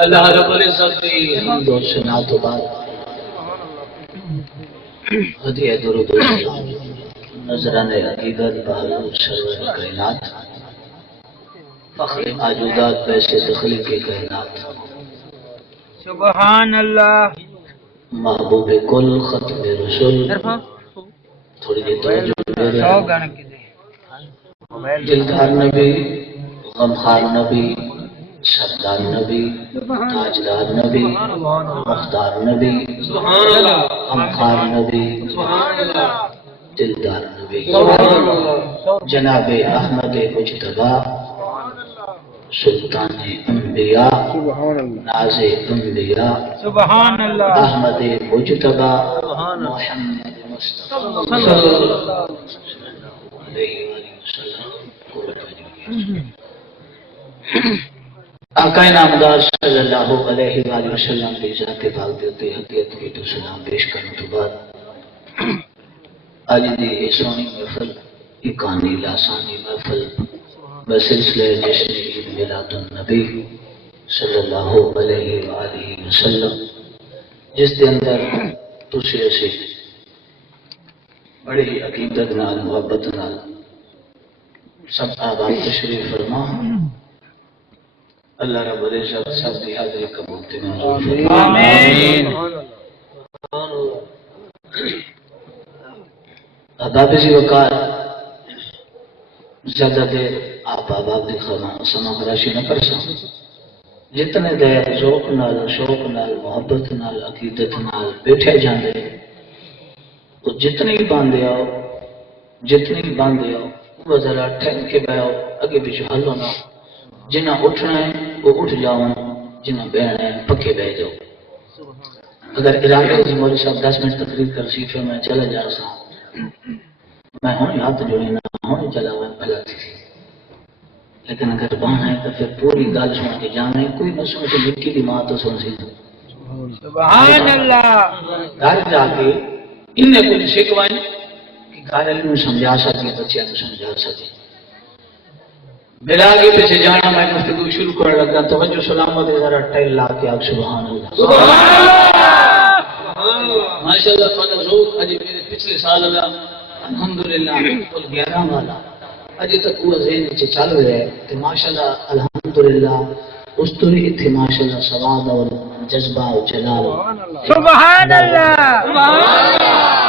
اللہ رب العزت کی حمد و ثنا تو بعد ہدیہ درود و سلام نذرانِ عقیدت بحضور سرور کائنات فخر موجودات پیسے تخلیق کائنات سبحان اللہ محبوب کل ختم رسول تھوڑی دیر توجہ میرے دلدار نبی غمخار نبی سردار نبی تاجدار نبی مختار نبی غمخار نبی دلدار نبی جناب احمد مجتبی سلطان انبیاء ناز انبیاء سبحان اللہ احمد مجتبی محمد مصطفی صلی اللہ علیہ وسلم آقا نامدار صلی اللہ علیہ وآلہ وسلم کی ذات پاک دیتے حقیقت کی تو سلام پیش کرنے تو بعد آج دی سونی محفل اکانی لاسانی محفل بسلسلہ جشن عید میلاد النبی صلی اللہ علیہ وآلہ وسلم جس دے اندر تسی اسی بڑی عقیدت نال محبت نال سب آباد تشریف فرما اللہ رب العزت سب دی حاضری قبول تے منظور فرما آمین آداب سی وقار زیادہ دیر آپ آباب دی سما خراشی نہ کر سا جتنے دیر ذوق نال شوق نال محبت نال عقیدت نال بیٹھے جاندے وہ جتنے ہی باندھے آؤ جتنے ہی باندھے آؤ وہ ذرا ٹھہر کے بیاؤ اگے پیچھے حل ہونا جنہ اٹھنا ہے وہ اٹھ جاؤ جنہ بہنا ہے پکے بہ جاؤ اگر ارادے سے مولوی صاحب 10 منٹ تقریر کر سیکھے میں چلا جا سا میں ہوں ہاتھ جوڑے نہ ہوں چلا ہوا بھلا تھی لیکن اگر بہنا ہے تو پھر پوری گل سن کے جانا ہے کوئی نہ سن کے مٹی کی ماں تو سن سی سبحان اللہ گھر جا کے انہیں کچھ سکھوائیں کہ گھر والے سمجھا سکے بچے کو سمجھا سکے میرا آگے پیچھے جانا میں گفتگو شروع کرنے لگا توجہ سلامت ذرا ٹائل لا کے آگ سبحان اللہ ماشاءاللہ تھوڑا ذوق اجے میرے پچھلے سال دا الحمدللہ کل 11 والا اجے تک وہ ذہن وچ چل رہا ہے تے ماشاءاللہ الحمدللہ اس تو ہی تھے ماشاءاللہ ثواب اور جذبہ اور جلال سبحان اللہ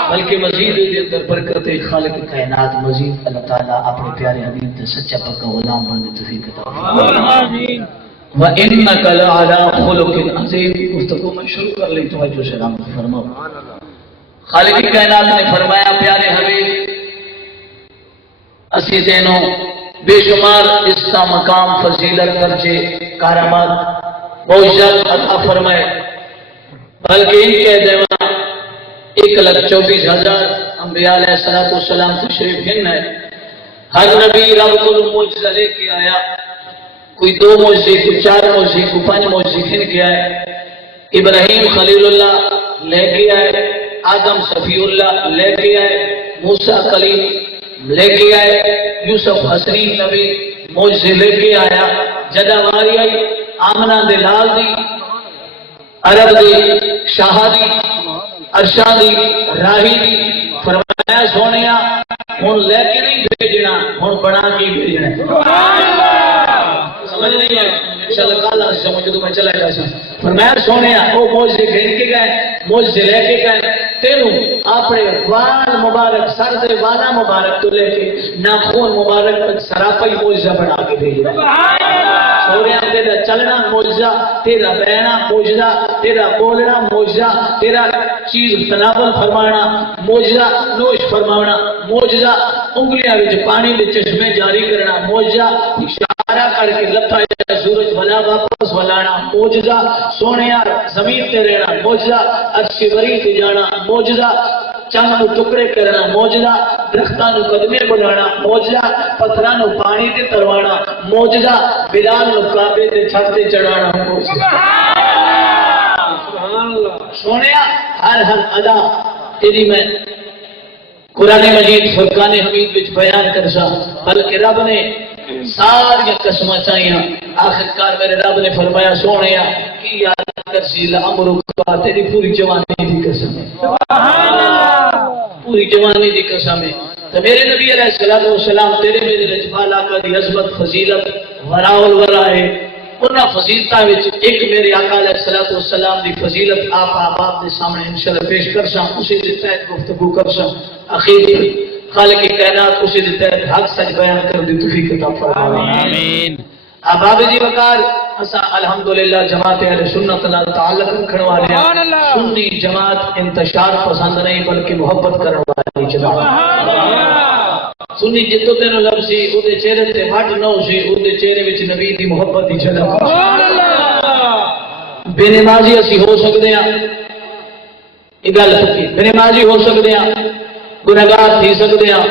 بلکہ مزید دے اندر برکت خالق کائنات مزید اللہ تعالیٰ اپنے پیارے حبیب تے سچا پکا غلام بننے توفیق عطا فرمائے آمین وَإِنَّكَ لَعَلَىٰ خُلُقٍ عَظِيمٍ گفتگو میں شروع کر لی توجہ سے رحمت فرماؤ خالق کائنات نے فرمایا پیارے حبیب اسی دینوں بے شمار اس کا مقام فضیلت درجے کرامات معجزات عطا فرمائے بلکہ ان کے دیوان 1,24,000 انبیاء علیہ السلام تشریف ہن ہے ہر نبی رب کو معجزہ لے کے آیا کوئی 2 معجزے کوئی 4 معجزے کوئی 5 معجزے ہن کے آئے ابراہیم خلیل اللہ لے کے آئے آدم صفی اللہ لے کے آئے موسیٰ کلیم لے کے آئے یوسف حسنین نبی معجزے لے کے آیا جدہ واری آئی آمنہ دلال دی عرب دی شاہ دی عرشاں دی راہی دی فرمایا سونیا ہن لے کے نہیں بھیجنا ہن بنا کے بھیجنا سمجھ نہیں ہے انشاءاللہ کل آج سمجھ تو میں چلا جا سکتا فرمایا سونیا وہ معجزے بھیج کے گئے معجزے لے کے گئے تینوں اپنے وال مبارک سر دے والا مبارک تو لے کے ناخون مبارک سراپائی معجزہ بنا کے بھیج رہے سونیا تیرا چلنا معجزہ تیرا بہنا معجزہ تیرا بولنا معجزہ تیرا چیز تناول فرمانا معجزہ نوش فرمانا معجزہ انگلیاں وچ پانی دے چشمے جاری کرنا معجزہ اشارہ کر کے لپا سورج بھلا واپس بلانا معجزہ سونیا زمین تے رہنا معجزہ عرش بری تے جانا معجزہ چند نو ٹکڑے کرنا معجزہ درختاں نو قدمے بنانا معجزہ پتھراں نو پانی تے تروانا معجزہ بلال نو کعبے تے چھت تے چڑھانا سبحان اللہ سونیا ہر ادا تیری میں قرآن مجید فرقان حمید وچ بیان کرسا بلکہ رب نے ساری قسمہ چاہیاں آخرکار میرے رب نے فرمایا سونیا کی یاد کرسی لعمرک تیری پوری جوانی دی قسم ہے سبحان اللہ پوری جوانی دی قسم ہے تو میرے نبی علیہ السلام تیرے میرے رجبالا کا دی عظمت فضیلت ورا والورا ہے انہاں فضیلتاں وچ ایک میرے آقا علیہ السلام دی فضیلت آپ احباب دے سامنے انشاءاللہ پیش کرساں اسی دے تحت گفتگو کرساں اخیر خالق کائنات اسی دے تحت حق سچ بیان کر دی توفیق عطا فرمائے آمین احباب جی وقار اسا الحمدللہ جماعت اہل سنت نال تعلق رکھنے والے سنی جماعت انتشار پسند نہیں بلکہ محبت کرنے والی جماعت سنی جتو تینوں لب سی او دے چہرے تے ہٹ نہ سی او دے چہرے وچ نبی دی محبت دی جھلک بے نمازی اسی ہو سکدے ہاں یہ گل سچی بے نمازی ہو سکدے ہاں گنہگار تھی سکدے ہاں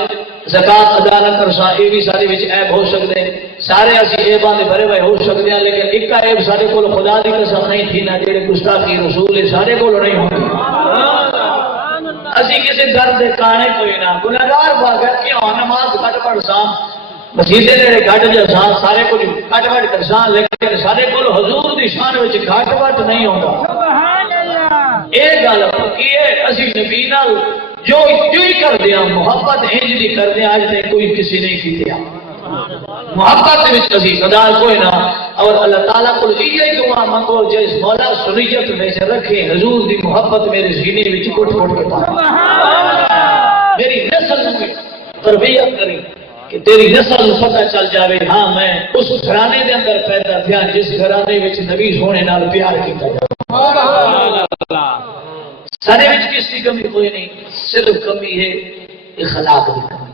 زکات ادا نہ کرساں یہ بھی سارے وچ عیب ہو سکدے سارے اسی عیباں دے بھرے ہوئے ہو سکدے ہیں لیکن ایک عیب سارے کول خدا دی قسم نہیں تھی نہ جڑے گستاخی رسول سارے کول نہیں ہوندی اسی کسی در دے کانے کوئی نہ گنہگار بھاگا کیوں نماز گھٹ پڑھ ساں مسجدے نے گھٹ جساں سارے کچھ گھٹ گھٹ کرساں لیکن سارے کول حضور دی شان وچ گھٹ وٹ نہیں ہوندا سبحان اللہ اے گل پکی ہے اسی نبی نال جو ہی کر دیا محبت انج نہیں کر دیا اج تک کوئی کسی نہیں کیتیا محبت وچ اسی خدا کوئی نہ اور اللہ تعالیٰ کو یہ دعا منگو جس مولا سنیت میں سے رکھے حضور دی محبت میرے سینے وچ اٹھ اٹھ کے میری نسل میں تربیت کرے کہ تیری نسل پتہ چل جاوے ہاں میں اس گھرانے دے اندر پیدا تھیا جس گھرانے وچ نبی سونے نال پیار کیتا جاوے سارے وچ کس کی کمی کوئی نہیں صرف کمی ہے اخلاق دی کمی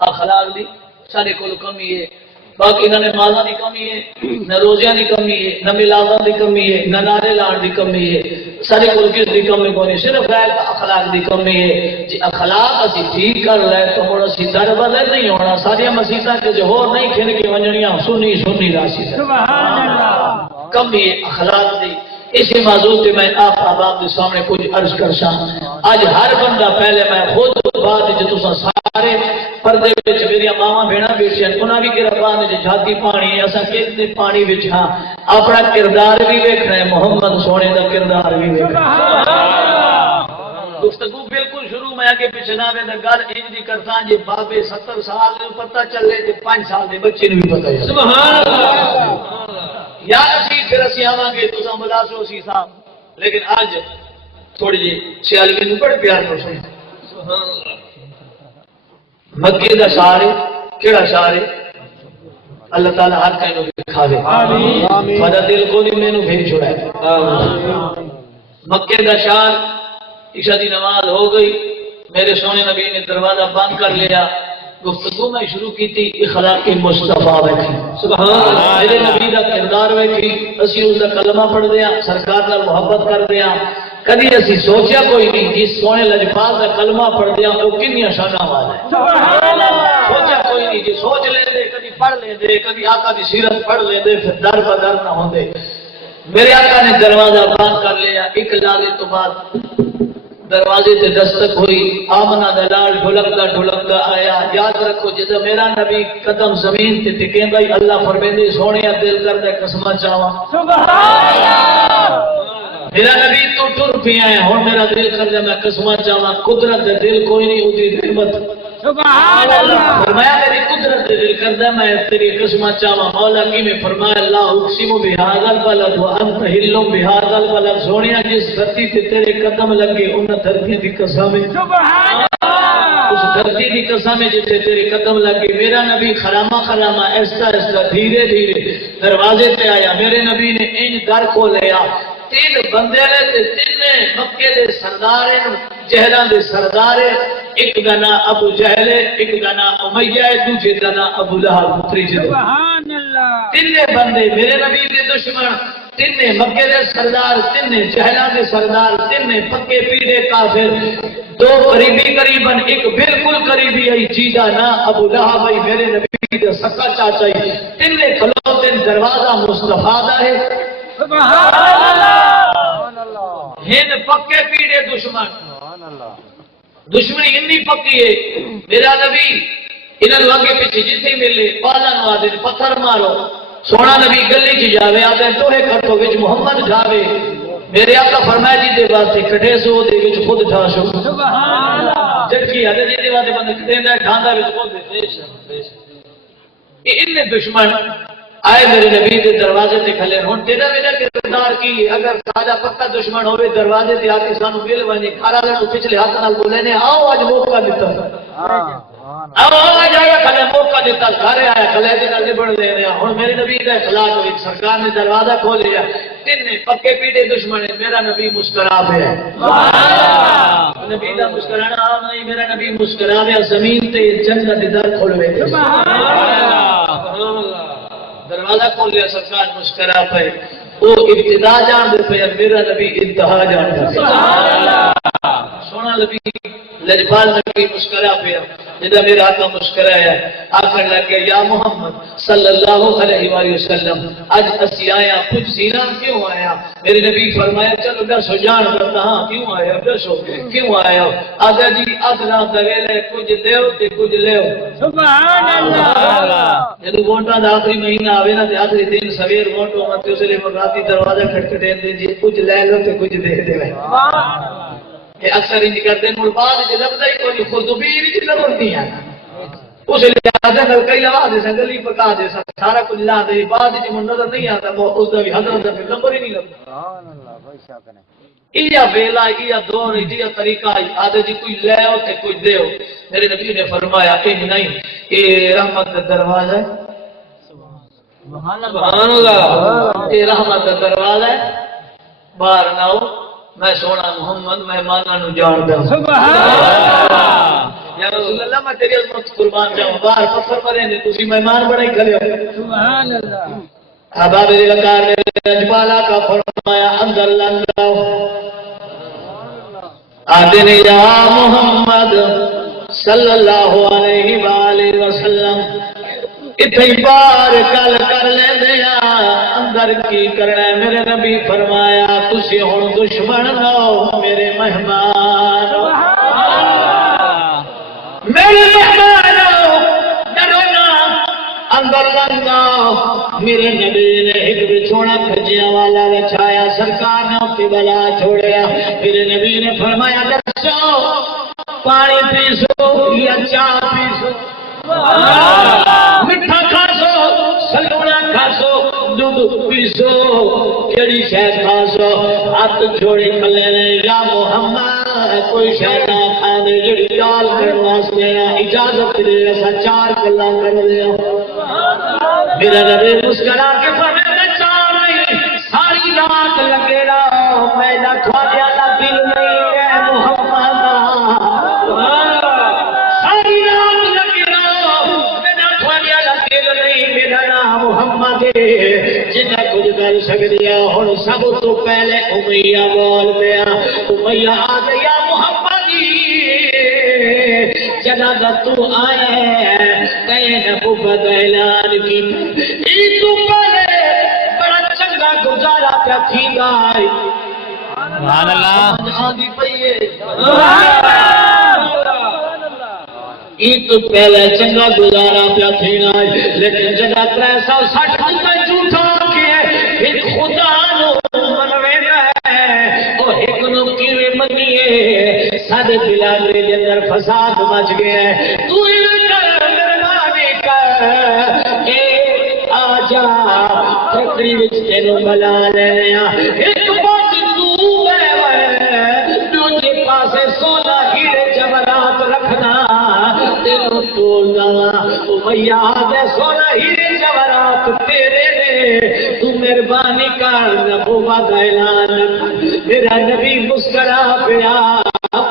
اخلاق دی سارے کول کمی ہے باقی نہ نمازاں دی کمی ہے نہ روزیاں دی کمی ہے نہ میلاداں دی کمی ہے نہ نعرے لاؤن دی کمی ہے سارے کول کس دی کمی کوئی نہیں صرف اخلاق دی کمی ہے جی اخلاق اسی ٹھیک کر لے تو ہن اسی در بدر نہیں ہونا ساری مسجداں تے جو ہور نہیں کھن کے ونجنیاں سنی سنی راشی سبحان اللہ کمی ہے اخلاق دی اسی موضوع پہ میں آپ احباب کے سامنے کچھ عرض کرساں آج ہر بندہ پہلے میں خود بعد جو تساں سارے پردے وچ میری ماواں بہناں بیٹھیاں انہاں بھی گربان وچ جھاتی پانی ہے اساں کس پانی وچ ہاں اپنا کردار بھی ویکھنا ہے محمد سونے دا کردار بھی ویکھنا گفتگو بالکل شروع میں آگے پیچھے نہ وے گل انج دی کرتا جی بابے 70 سال نوں پتہ چلے تے 5 سال دے بچے نوں بھی پتہ چلے سبحان اللہ یا اسی پھر اسی آواں گے تساں ملاسو سی صاحب لیکن اج تھوڑی جی سیالوی نوں بڑے پیار نال سن سبحان اللہ مکے دا شعر کیڑا شعر اللہ تعالی ہر کہیں نوں دکھاوے آمین تھوڑا دل کو نہیں مینوں بھیج چھوڑا ہے آمین مکے دا شعر عشاء دی نماز ہو گئی میرے سونے نبی نے دروازہ بند کر لیا گفتگو میں شروع کی تھی اخلاق مصطفیٰ بیٹھی سبحان اللہ میرے نبی دا کردار بیٹھی اسی اس دا کلمہ پڑھ دیا سرکار نال محبت کر دیا کدی اسی سوچیا کوئی نہیں جس سونے لجپال دا کلمہ پڑھ دیا وہ کنیاں شاناں والا ہے سبحان اللہ سوچیا کوئی نہیں جی سوچ لے دے کدی پڑھ لے دے کدی آقا دی سیرت پڑھ لے دے پھر در بدر نہ ہوندے میرے آقا نے دروازہ بند کر لیا ایک لالے تو بعد دروازے تے دستک ہوئی آمنہ دلال ڈھلکدا آیا یاد رکھو جدو میرا نبی قدم زمین تے ٹکے بھائی اللہ فرمیندے سونے دل کردا قسماں چاواں سبحان اللہ میرا نبی تو ٹر پیا ہے ہن میرا دل کردا میں قسماں چاواں قدرت دے دل کوئی نہیں اودی رحمت سبحان اللہ فرمایا میری قدرت دے دل کردا میں تیری قسماں چاواں مولا کی میں فرمایا اللہ اقسم بہذا البلد وانت حل بہذا البلد سونیا جس دھرتی تے تیرے قدم لگے ان دھرتی دی قسم سبحان اللہ اس دھرتی دی قسم جتے تیرے قدم لگے میرا نبی خرامہ ایسا دھیرے دھیرے دروازے تے آیا میرے نبی نے انج در کھولیا تین بندے نے تین مکے دے سردارے جہلاں دے سردارے ایک دا نام ابو جہل ایک دا نام امیہ دوسرے دا نام ابو لہب پتری سبحان اللہ تین بندے میرے نبی دے دشمن تین مکے دے سردار تین جہلاں دے سردار تین پکے پیڑے کافر دو قریبی قریباً ایک بالکل قریبی آئی جیدہ نا ابو لہب آئی میرے نبی دے سکا چاچائی تین کھلو تین دروازہ مصطفیٰ دا ہے سبحان اللہ ہن پکے پیڑے دشمن سبحان اللہ دشمنی اتنی پکی ہے میرا نبی انہوں آگے پیچھے جتنے ملے پالا نوازے پتھر مارو سونا نبی گلی چ جاوے آدھے ٹوہے کٹو وچ محمد جاوے میرے آقا فرمایا جی دے واسطے کٹے سو دے وچ خود ٹھا سو سبحان اللہ جڑکی آدھے جی دے واسطے بندے کٹیندا ڈھاندا وچ خود بے شک ان دشمن آئے میرے نبی دے دروازے تے کھلے ہن تیرا میرا کردار کی اگر ساڈا پکا دشمن ہوے دروازے تے آ کے سانو مل ونے کھارا لے پچھلے ہاتھ نال بولے نے آؤ اج موقع دتا اب آج آیا کھلے موقع دیتا گھر آیا کھلے دے نال نبڑ دے رہا ہن میرے نبی دا اخلاق ہوئی سرکار نے دروازہ کھولیا تین پکے پیٹے دشمن میرا نبی مسکرا پیا سبحان اللہ نبی دا مسکرانا عام نہیں میرا نبی مسکرا پیا زمین تے جنت دے در کھلوے سبحان اللہ دروازہ کھولیا سرکار مسکرا پے وہ ابتدا جان دے پے میرا نبی انتہا جان دے سبحان اللہ سونا نبی لجپال نبی مسکرا پیا جدا میرا آقا مسکرایا آخر لگ گیا یا محمد صلی اللہ علیہ وآلہ وسلم آج اسی آیا کچھ سینہ کیوں آیا میرے نبی فرمایا چلو دسو جان بتا ہاں کیوں آیا دسو کیوں آیا آگا جی ادنا دویلے کچھ دیو تے کچھ لیو سبحان اللہ جدو ووٹاں دا آخری مہینہ آوے نا تے آخری دن سویر ووٹو مت اس لیے راتی دروازہ کھٹکھٹے دے جی کچھ لے لو تے کچھ دے دے سبحان اللہ یہ اکثر انج کرتے ہیں بعد جو لفظ ہی کوئی خطبی بھی لگتی ہیں اس لحاظ سے کئی لوا دے سن گلی پکا دے سن سارا کچھ لا دے بعد جو نظر نہیں آتا اس کا بھی حضرت کا نمبر ہی نہیں لگتا سبحان اللہ کوئی شک نہیں یہ ویلا یہ دور یہ طریقہ آدھے جی کوئی لے او تے کوئی دے میرے نبی نے فرمایا کہ نہیں یہ رحمت کا دروازہ ہے سبحان اللہ یہ رحمت کا دروازہ ہے باہر نہ ہو میں سونا محمد مہمانوں نو جاندا سبحان اللہ یا رسول اللہ میں تیری عظمت قربان جاؤں باہر پتھر مرے نے تسی مہمان بڑے کھڑے ہو سبحان اللہ احباب وقار نے اجبالا کا فرمایا اندر لنگا آدن یا محمد صلی اللہ علیہ وآلہ وسلم اتھے بار کل کر لے دیا اندر کی کرنا ہے میرے نبی فرمایا تسی ہن دشمن نو میرے مہمان میں میرے مہمانوں ڈرو نہ اندر لنگا میرے نبی نے ایک بچھونا کھجیاں والا بچھایا سرکار نے اس کی بلا چھوڑیا میرے نبی نے فرمایا دسو پانی پیسو یا چاہ پیسو میٹھا کھاسو سلونا کھاسو دودھ پیسو کیڑی شے کھاسو ہاتھ جوڑے کھلے نے یا محمد کوئی شے نہ کھانے جڑی گال کرن واسطے اجازت دے اسا چار گلاں کر لیا میرا نبی مسکرا کے فرمایا چار نہیں ساری رات لگے رہو میرا تھوڑا لا دل نہیں ہے محمد ساری رات لگے رہو میرا تھوڑا لا دل نہیں میرا نام محمد جنہیں کچھ کر سکتی ہوں سب تو پہلے امیہ بول پیا امیہ آ گیا محمد جناب تو آئے کہیں نبو بدلان کی تو پہلے بڑا چنگا گزارا پیا تھی گائی سبحان اللہ آدھی پئیے تو پہلے چنگا گزارا پیا تھی گائی لیکن جنہ 360 کا جھوٹا کے ایک خدا نو منوے گئے اور ایک نو کیوے منیے سادے دلان دے اندر فساد مچ گیا ہے تو مہربانی کر اے آجا فکری وچ تینوں بلا لینا ایک پاس تو ہے دوسرے پاسے سونا ہیرے جواہرات رکھنا تینوں توڑنا امیہ دے سونا ہیرے جواہرات تیرے نے تو مہربانی کر نبوہ دا اعلان میرا نبی مسکرا پیا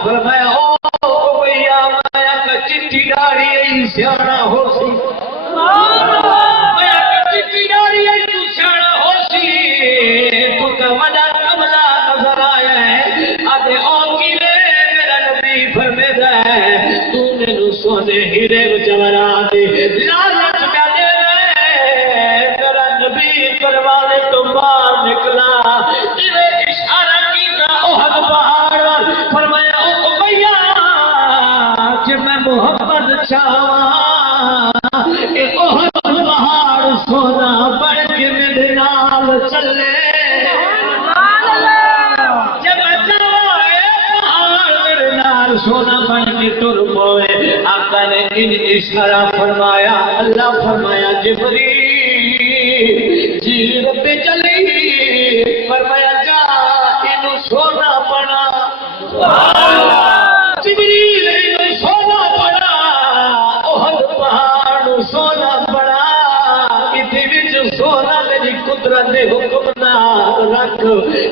فرمایا او بھیا مایا کا چٹی ڈاری ای سیاڑا ہو سی مایا کا چٹی ڈاری ای تو سیاڑا ہو سی تو کا وڈا کملا نظر آیا ہے آدھے او کی لے میرا نبی فرمیدہ ہے تو نے نو سونے ہیرے جواہرات لعنت میں دے رہے میرا نبی دروازے تو باہر نکلا اشارہ کیتا احد پہاڑ فرمایا او بھیا کہ میں محمد چاہواں اے احد پہاڑ سونا بڑھ کے میرے نال چلے جب میں چاہواں اے پہاڑ میرے نال سونا بڑھ کے ٹر پوئے آقا نے ان اشارہ فرمایا اللہ فرمایا جبریل جی رب چلی فرمایا جا انہوں سونا پڑا جبریل انہوں سونا پڑا احد پہاڑ سونا پڑا اتھی وچ سونا میری قدرت دے حکم نہ رکھ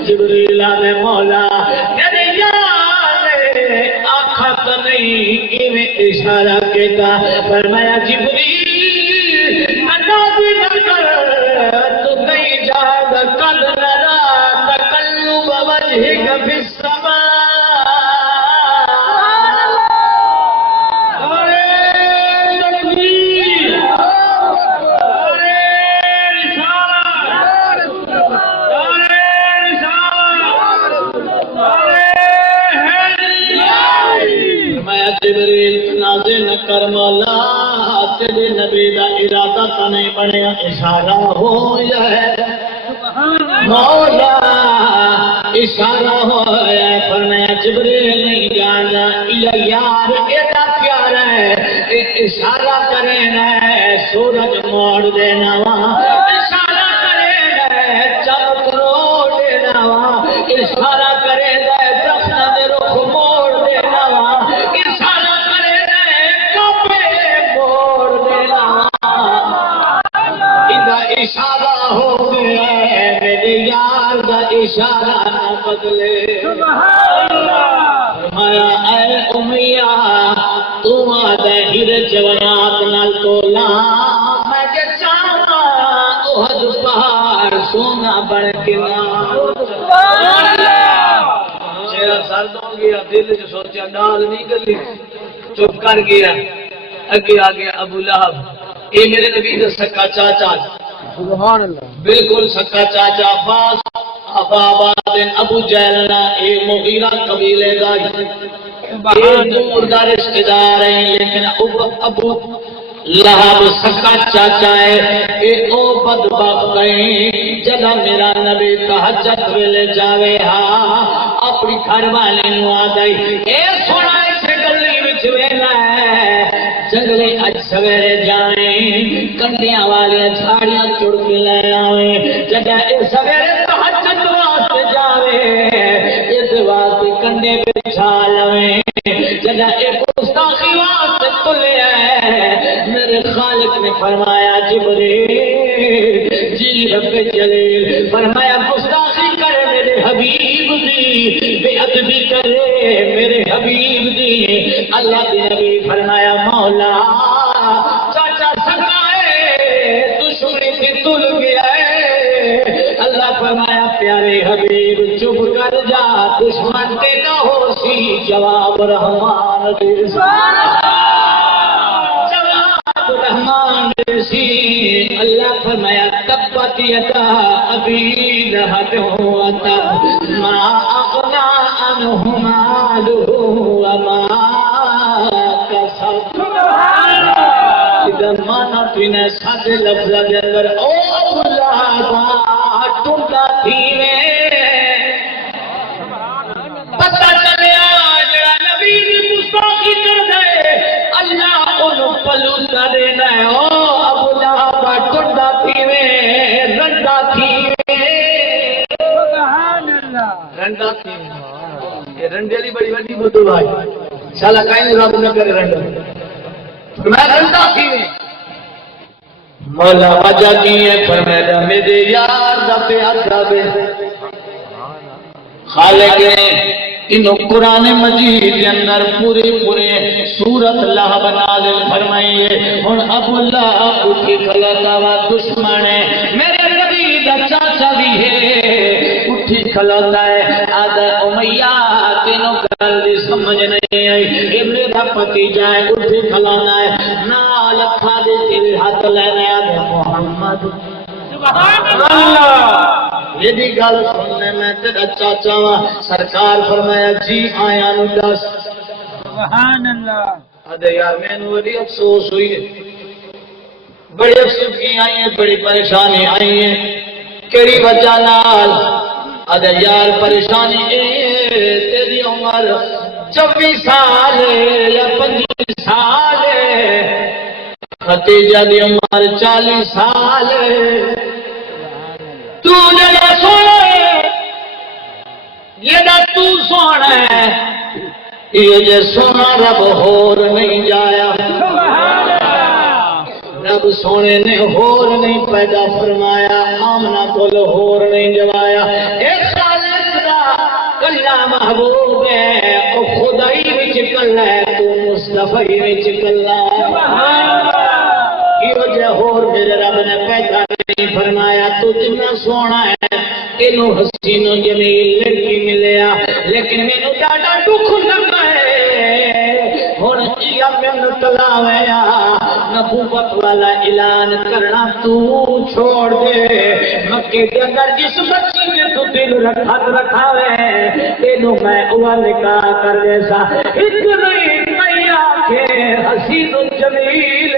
جبریل آنے مولا میرے یار آنکھا تو نہیں ایویں اشارہ کہتا فرمایا جبریل ننازی نہ کر تو نہیں جاد قد نرا تقلب وجہک فی السماء جبریل نازے نہ کر مولا تیرے نبی دا ارادہ تا نہیں بنیا اشارہ ہو ہے مولا اشارہ ہو ہے فرمایا جبریل نہیں جانا یہ یار ایڈا پیارا ہے اشارہ کرے ہے سورج موڑ دینا وہاں اشارہ کرے ہے چمک روڑ دینا وہاں اشارہ کرے ہے دفنہ دے رخ موڑ دینا وہاں اشارہ ہو گیا ہے میرے یار دا اشارہ نہ بدلے فرمایا اے امیہ تو آدھے ہیرے جواہرات نال تولا میں کہ چاہاں احد پہاڑ سونا بڑھ کے چہرہ سرد ہو گیا دل جو سوچا ڈال نہیں گلی چپ کر گیا اگے آ گیا ابو لہب یہ میرے نبی دا سکا چاچا سبحان اللہ بالکل سکا چاچا عباس ابا بن ابو جہل اے مغیرہ قبیلے دا یہ دور دا رشتہ دار ہیں لیکن ابو لہب سکا چاچا ہے اے او بدبخت ہیں جگہ میرا نبی تہجد ویلے جاوے ہاں اپنی گھر والے نو آ گئی اے سونا اسے گلی وچ ویلا ہے جنگلے اج سویرے جائیں کنڈیاں والے جھاڑیاں چڑ کے لے آویں جگہ اے سویرے تہجد واسطے جاوے اس واسطے کنڈے پہ چھا لویں جگہ اے گستاخی واسطے تلے ہے میرے خالق نے فرمایا جبریل جی رب جلیل فرمایا گستاخی کرے میرے حبیب دی بے ادبی کرے میرے حبیب دی اللہ کے نبی فرمایا مولا چاچا سکائے دشمنی تھی تل گیا ہے اللہ فرمایا پیارے حبیب چپ کر جا دشمن کے نہ ہو سی جواب رحمان دے رحمان سی اللہ فرمایا تبت یدا ابی لہب وتب ما اغنی عنہ مالہ وما کسب مانا پینے سادے لفظ کے اندر او اللہ ٹوٹا تھی پتہ چلیا جڑا نبی دی گستاخی کر دے اللہ انہوں پلو کا دینا ہے او ابو لہب ٹوٹا تھی رنڈا تھی رنڈا تھی یہ رنڈے لی بڑی بڑی بدو بھائی سالا کہیں رب نہ کرے رنڈا میں رنڈا تھی مولا وجہ کی ہے فرمایا میرے یار دا پیار دے خالق نے انہوں قرآن مجید کے اندر پورے سورت لہب نازل فرمائی ہے ہن ابو لہب اٹھی کھلوتا وا دشمن ہے میرے نبی دا چاچا بھی ہے اٹھی کھلوتا ہے آدھا امیہ تینوں گل دی سمجھ نہیں آئی یہ میرا پتیجا ہے اٹھی کھلونا ہے نال کھا دے تیرے ہاتھ لینے آدھے محمد سبحان اللہ یہ بھی گل سننے میں تیرا چاچا وا سرکار فرمایا جی آیا نو دس سبحان اللہ ادھے یار میں نو بڑی افسوس ہوئی ہے بڑی افسوس کی آئی ہیں بڑی پریشانی آئی ہے کیڑی وجہ نال ادھے یار پریشانی تیری عمر 24 سال یا 25 سال ختیجہ دی عمر 40 سال تو جڑا سونا ہے جڑا تو سونا ہے یہ جے سونا رب ہور نہیں جایا رب سونے نے ہور نہیں پیدا فرمایا آمنہ کول ہور نہیں جوایا ایک خالق دا کلا محبوب ہے او خدائی وچ کلا ہے تو مصطفی وچ کلا یہ جے ہور میرے رب نے پیدا نہیں فرمایا تو جتنا سونا ہے اینو حسین و جمیل لڑکی ملیا لیکن مینوں ڈاڈا دکھ لگا ہے ہن یہ میں تلاویا نبوت والا اعلان کرنا تو چھوڑ دے مکے کے اندر جس بچی نے تو دل رکھا ہے اینو میں اوہ نکاح کر دے سا اتنی میاں کے حسین و جمیل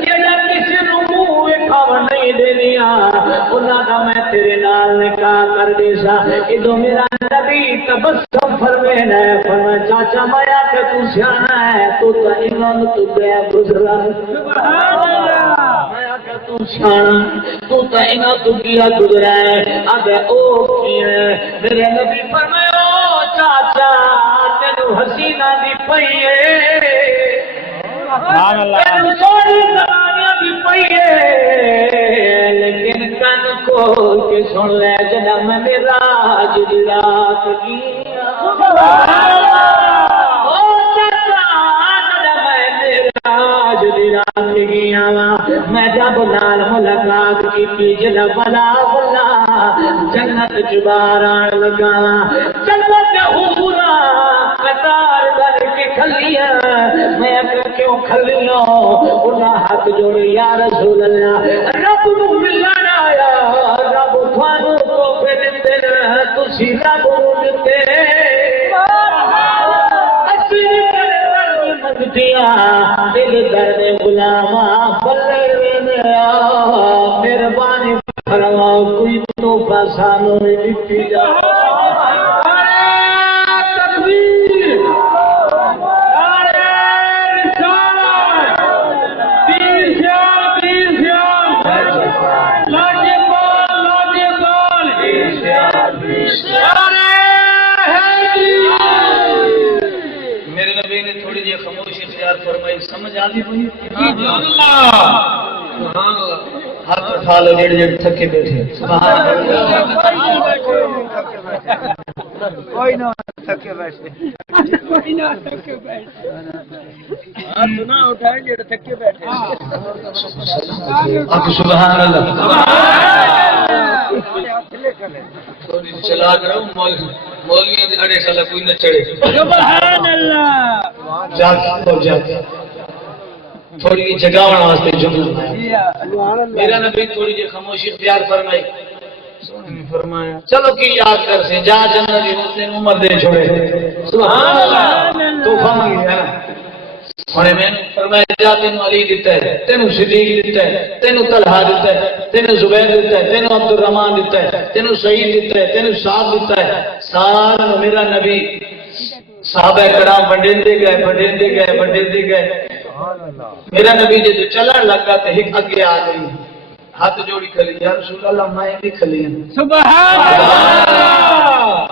جڑا کسی نو منہ کھاوا نہیں دینیا انہاں دا میں تیرے نال نکاح کر دے سا ادو میرا نبی تبسم فرمایا ہے فرمایا چاچا مایا کہ تو سیانا ہے تو ایمان تو گیا گزرا سبحان اللہ مایا کہ تو سیانا تو ایمان تو گیا گزرا ہے اب او کی ہے میرے نبی فرمایا او چاچا تینو حسینہ دی پئی ہے سبحان اللہ تینو سوڑی زمانیاں دی پئی ہے لیکن کن کھول کے سن لے جنا میں معراج دی رات گیا سبحان اللہ او چاچا جنا میں معراج دی رات گیا میں جب نال ملاقات کی جنا بلا بلا جنت جبار آن لگا جنت حورا قطار در کے کھلیا میں اگر کیوں کھلیوں انہاں ہاتھ جوڑے یا رسول اللہ رب نو ملنا آیا رب تھانو تو پھر دیتے تسی رب نو دیتے دل درد غلاما بلے مہربانی فرماؤ کوئی تحفہ سانو لکھی جا میرے نبی نے تھوڑی جی خاموشی اختیار فرمائی سمجھ آتی ہوئی ہاتھ اٹھا لو جڑ جڑ تھکے بیٹھے کوئی نہ تھکے بیٹھے کوئی نہ تھکے بیٹھے ہاتھ نہ اٹھائیں جڑ تھکے بیٹھے سبحان اللہ چلا کرو مولویوں کے اڑے سال کوئی نہ چڑھے سبحان اللہ تھوڑی جگاوڑ واسطے جملہ میرا نبی تھوڑی جی خاموشی اختیار فرمائی فرمایا چلو کی یاد کر سے جا جنت ہوتے عمر دے چھوڑے سبحان اللہ تو فہم گیا اور میں فرمایا جا تینوں علی دیتا ہے تینوں صدیق دیتا ہے تینوں طلحہ دیتا ہے تینوں زبیر دیتا ہے تینوں عبد الرحمن دیتا ہے تینوں سعید دیتا ہے تینوں سعد دیتا ہے سارا میرا نبی صحابہ کرام بڑھتے گئے میرا نبی جو چلن لگا تو ایک اگے آ گئی ہاتھ جوڑی کھلی یا رسول اللہ میں بھی کھلی ہوں سبحان اللہ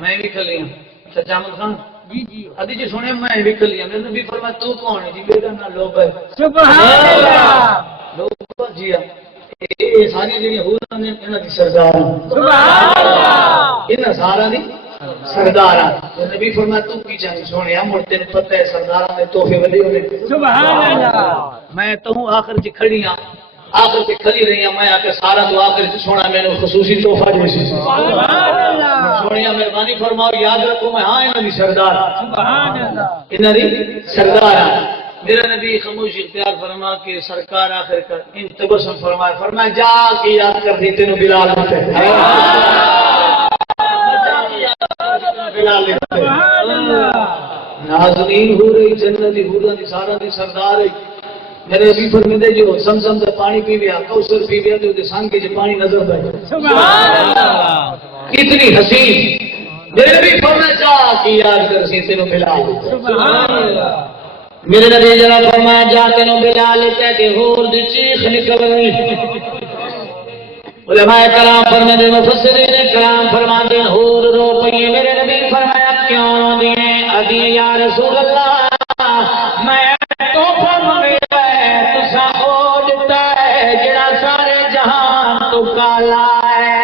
میں بھی کھلی ہوں سچا احمد خان جی جی ادھی جی سنے میں بھی کھلی ہوں میرے نبی فرمایا تو کون ہے جی میرا نام لوگ ہے سبحان اللہ لوگ جی یہ ساری جڑی حوریں نے انہاں دی سردار سبحان اللہ انہاں سارا دی سردار نبی فرمایا تو کی چاہیے سونے مڑ تین پتہ ہے سردار نے تحفے وڈے ہونے سبحان اللہ میں تو آخر چ کھڑی ہاں آخر سے کھلی رہی ہوں میں آ کے سارا تو آخر سے سونا میں نے خصوصی تحفہ دے سی سونیا مہربانی فرماؤ یاد رکھو میں ہاں انہاں دی سردار سبحان اللہ انہاں دی سردار میرا نبی خاموشی اختیار فرما کے سرکار آخر کر ان تبسم فرمایا جا کے یاد کر دی تینوں بلال ہوتے ناظرین ہو رہی جنت دی حوروں دی سارا دی سردار ہے میرے نبی فرمیندے جو زمزم دا پانی پی گیا کوثر پی گیا تو دے سانگے جو پانی نظر آئے سبحان اللہ کتنی حسین میرے نبی فرمایا جا کے یاد کر سی تینوں بلال سبحان اللہ میرے نبی جڑا فرمایا جا تینوں بلال کہہ کے ہور دی چیخ نکل گئی علماء کرام فرماتے ہیں مفسرین کرام فرماتے ہیں حور رو پئی میرے نبی فرمایا کیوں رو دیے ادی یا رسول اللہ میں تحفہ منگیا ہے تساں او دتا ہے جڑا سارے جہان تو کالا ہے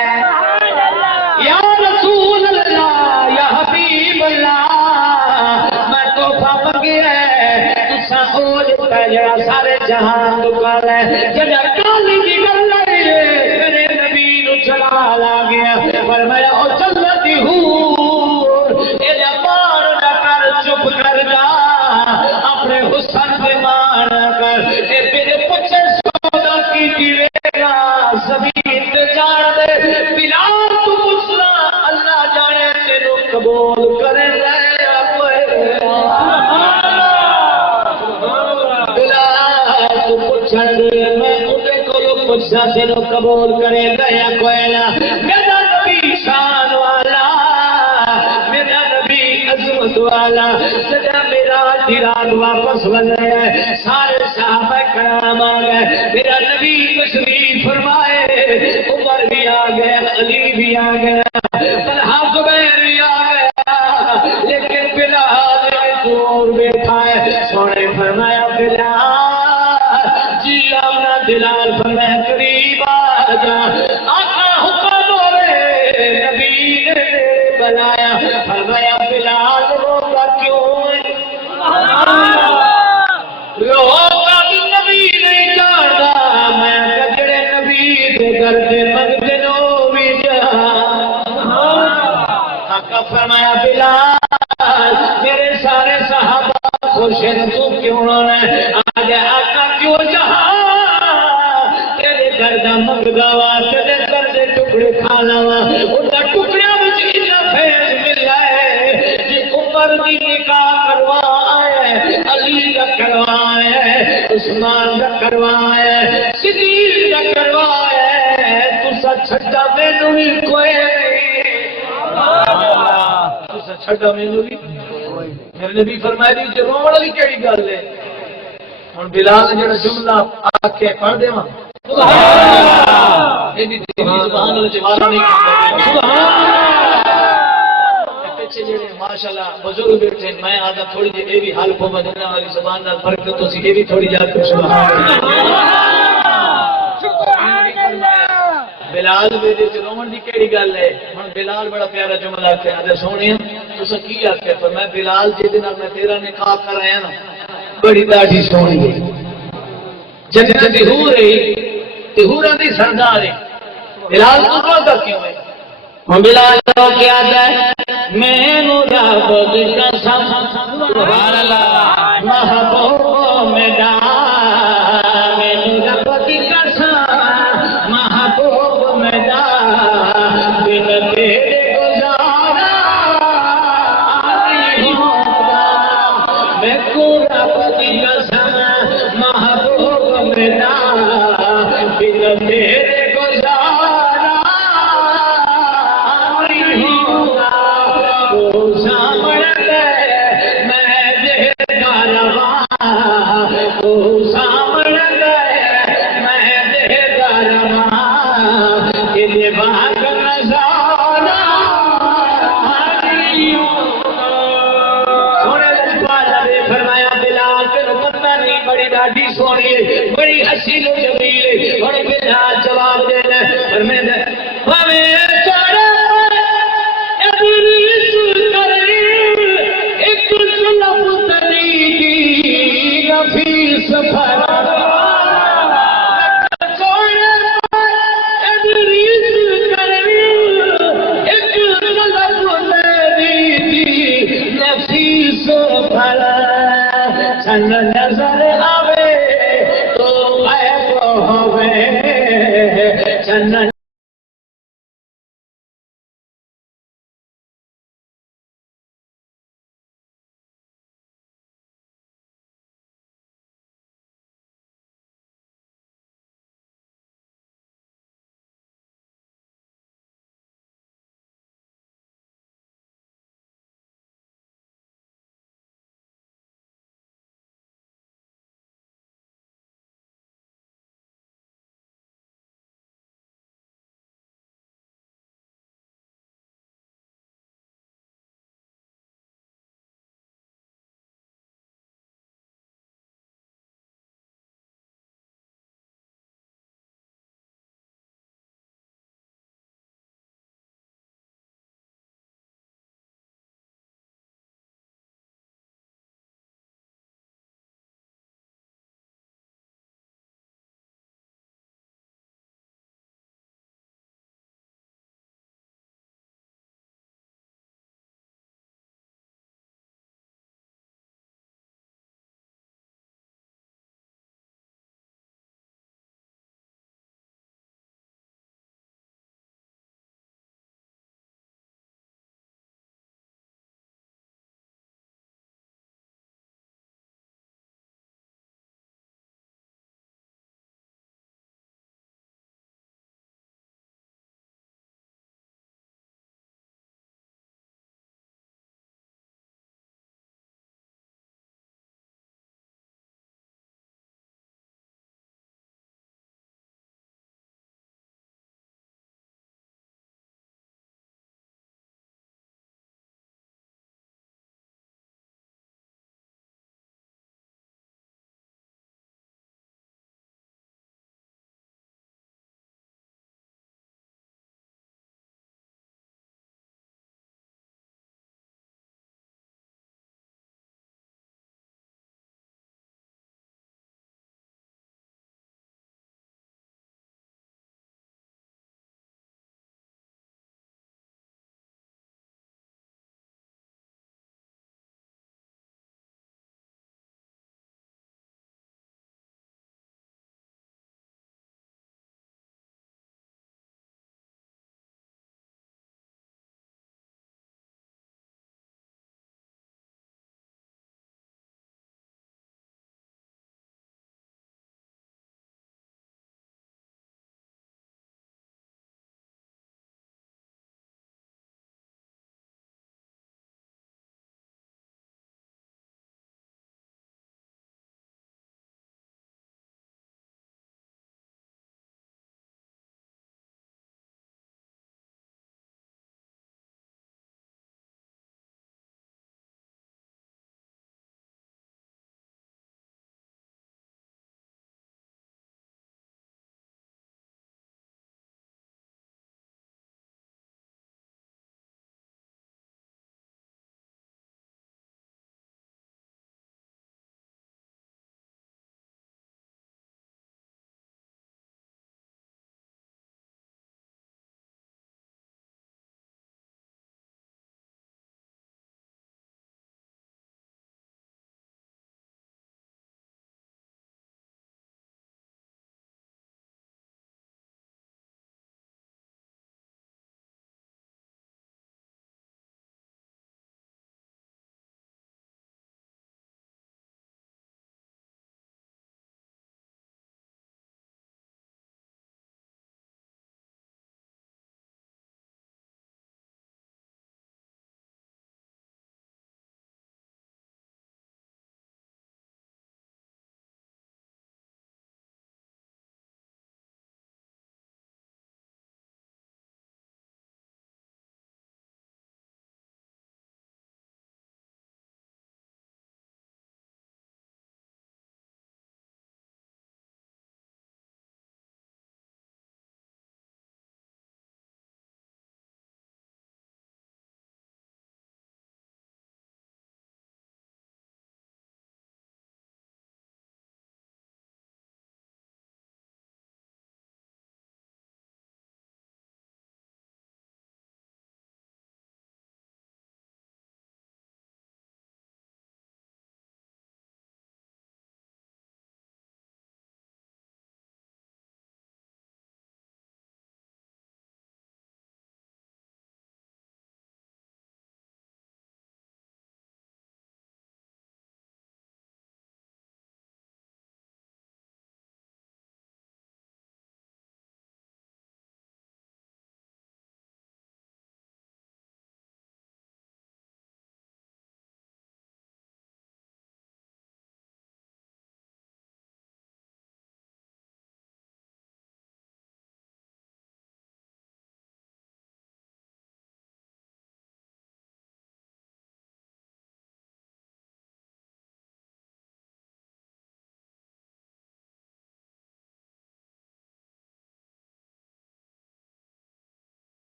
یا رسول اللہ یا حبیب اللہ میں تحفہ منگیا ہے تساں او دتا ہے جڑا سارے جہان تو کالا ہے جڑا کالی دی گل ہے جلال آ گیا فرمایا او جلتی ہوں اے مان نہ کر چپ کر جا اپنے حسن پہ مان کر اے تیرے پچھے سودا کی دیوے گا زمین تے جان دے بلال تو پوچھنا اللہ جانے تینو قبول کرے لے بلال تو پوچھن دے میں پوچھا تینوں قبول کرے گیا کوئلہ میرا نبی شان والا میرا نبی عظمت والا سجا میرا دیران واپس بنے سارے صحابہ کرام آ گئے میرا نبی تشریف فرمائے عمر بھی آ گئے علی بھی آ گیا طلحہ زبیر بھی آ گیا لیکن بلال دور بیٹھا ہے سونے فرمایا بلال جی اپنا بلال فرمایا قریب آ جا آقا حکم ہوئے نبی نے بلایا فرمایا بلال روکا کیوں روکا بھی نبی نہیں جانا میں کجڑے نبی دے گھر دے مگدے نو بھی جا آقا فرمایا بلال میرے سارے صحابہ خوش ہیں تو کیوں نہ آج آقا کیوں جہاں دا منگدا وا تے کر دے ٹکڑے کھانا وا اوندا ٹکڑیاں وچ اتنا فیض ملیا ہے جے عمر دی نکاح کروا آئے علی دا عثمان دا کروایا صدیق دا کروایا تسا چھڈا مینوں بھی کوئی نہیں تسا چھڈا مینوں بھی میرے نبی فرمایا دی جو روਣ والی کیڑی گل ہے ہن بلال نے جڑا جملہ آکھے پڑھ دیواں سبحان اللہ اے دی سبحان اللہ جواب نہیں سبحان پیچھے جڑے ماشاءاللہ بزرگ بیٹھے میں آدھا تھوڑی جی اے بھی حال کو بدلنے والی زبان نال فرق تو سی اے بھی تھوڑی یاد کرو سبحان اللہ بلال میرے چ رومن دی کیڑی گل ہے ہن بلال بڑا پیارا جملہ آکھیا تے سونیا تساں کی آکھیا پر میں بلال جے دے نال میں تیرا نکاح کرایا نا بڑی داڑھی سونی ہے جنت دی حور ہے تے حوراں دی سردار ہے بلال تو روتا کیوں ہے بلال کو کیا ہے میں رب دی قسم سبحان اللہ محبوب میں دا میں رب دی قسم محبوب میں دا بن تیرے گزارا نہیں ہوگا میں کو رب دی قسم محبوب میں دا بن تیرے گزارا بڑی حسین و جمیل بڑے بلال جواب دینا فرمائے ہمیں چڑھا ابلیس کرے ایک سلف تری نفیس فرا نفیس فرا